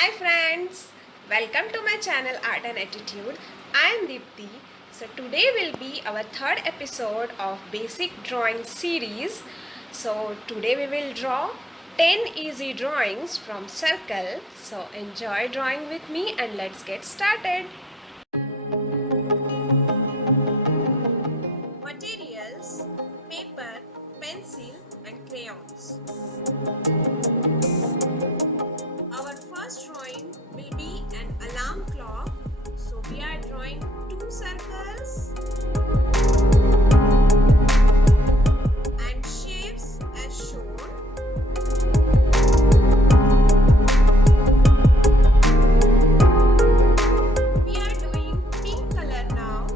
Hi friends, welcome to my channel Art and Attitude. I am Deepthi. So today will be our third episode of basic drawing series. So today we will draw 10 easy drawings from circle. So enjoy drawing with me and let's get started. Materials: paper, pencil and crayons. Our first drawing will be an alarm clock. So we are drawing two circles and shapes as shown. We are doing pink color now.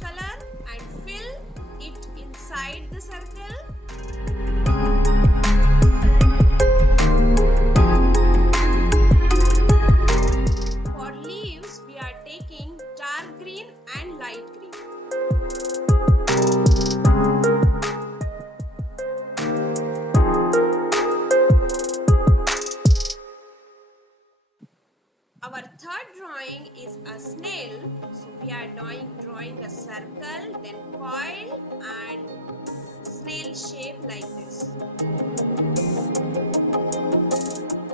Color and fill it inside the circle. For leaves, we are taking dark green and light green. Our third drawing is a snail. So we are drawing a circle, then coil and snail shape like this.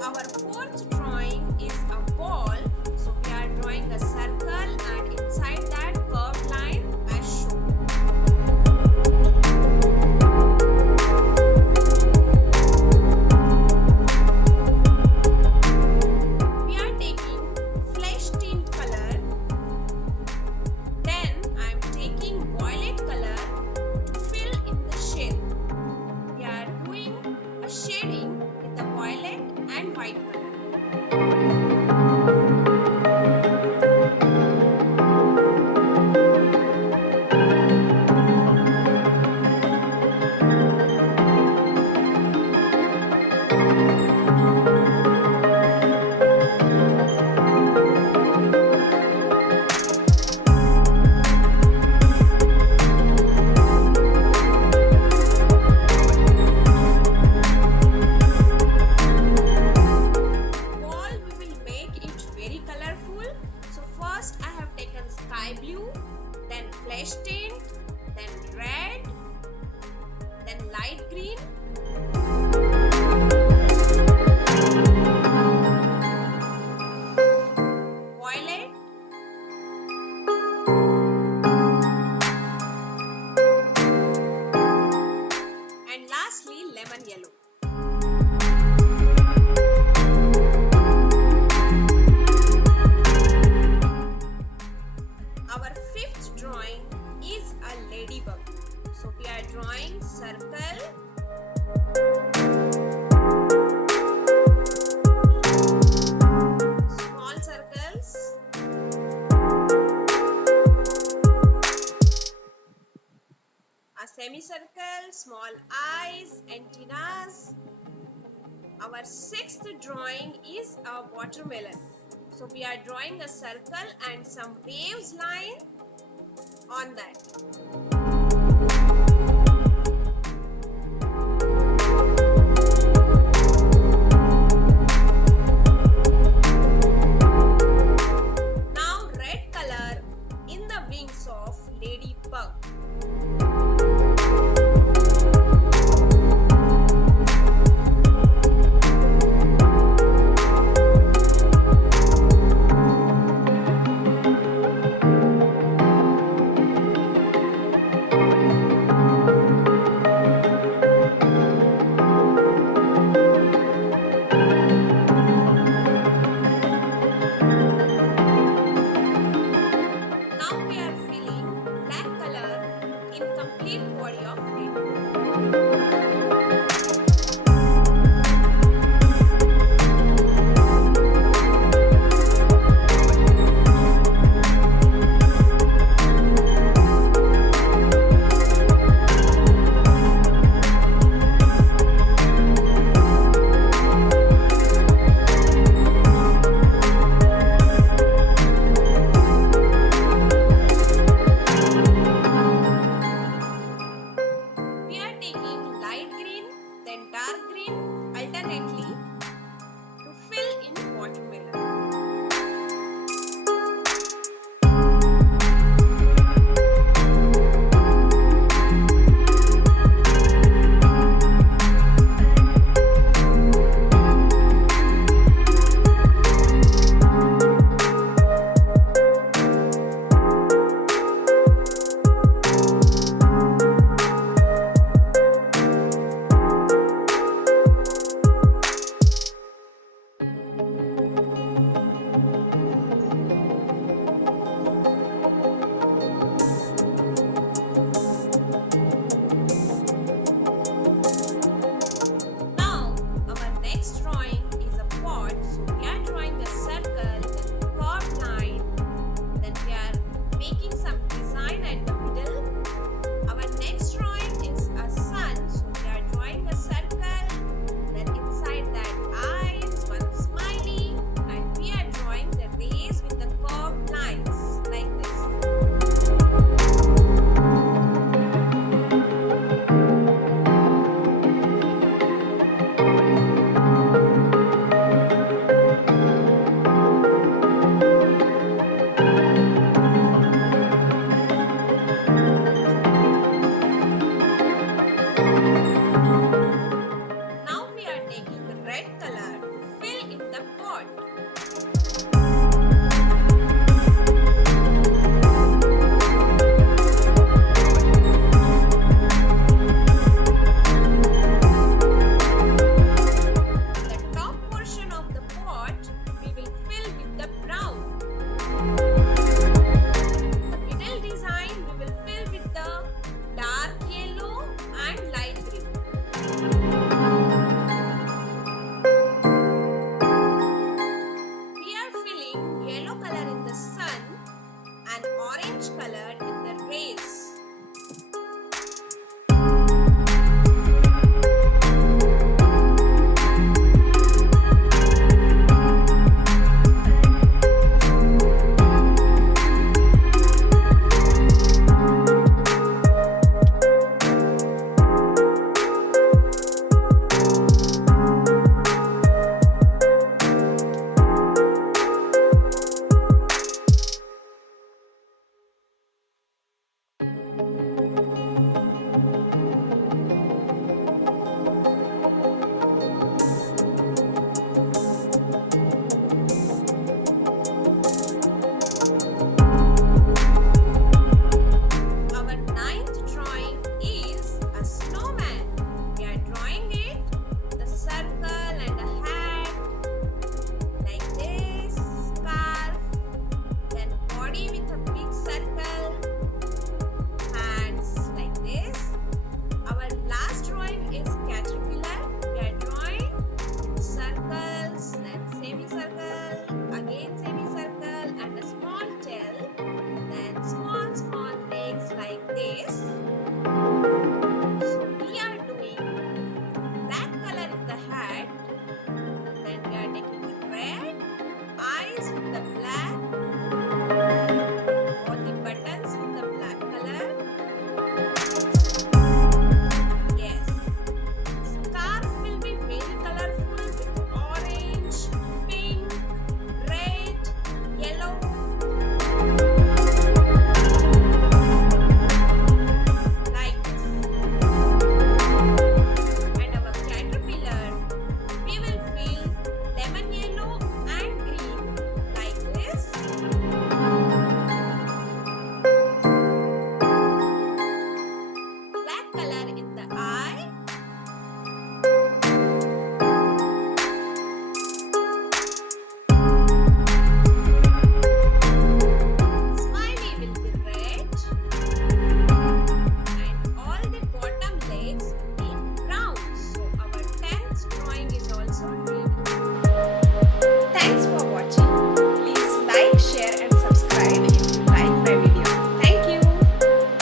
Our fourth drawing is a ball. So we are drawing a circle and inside that curved line as shown. Blue, then flesh tint, then red, then light green, violet, and lastly lemon yellow. Our fifth drawing is a ladybug. So we are drawing circle, small circles, a semicircle, small eyes, antennas. Our sixth drawing is a watermelon. So we are drawing a circle and some waves line on that. Now red color in the wings of Ladybug. black color in complete body of it.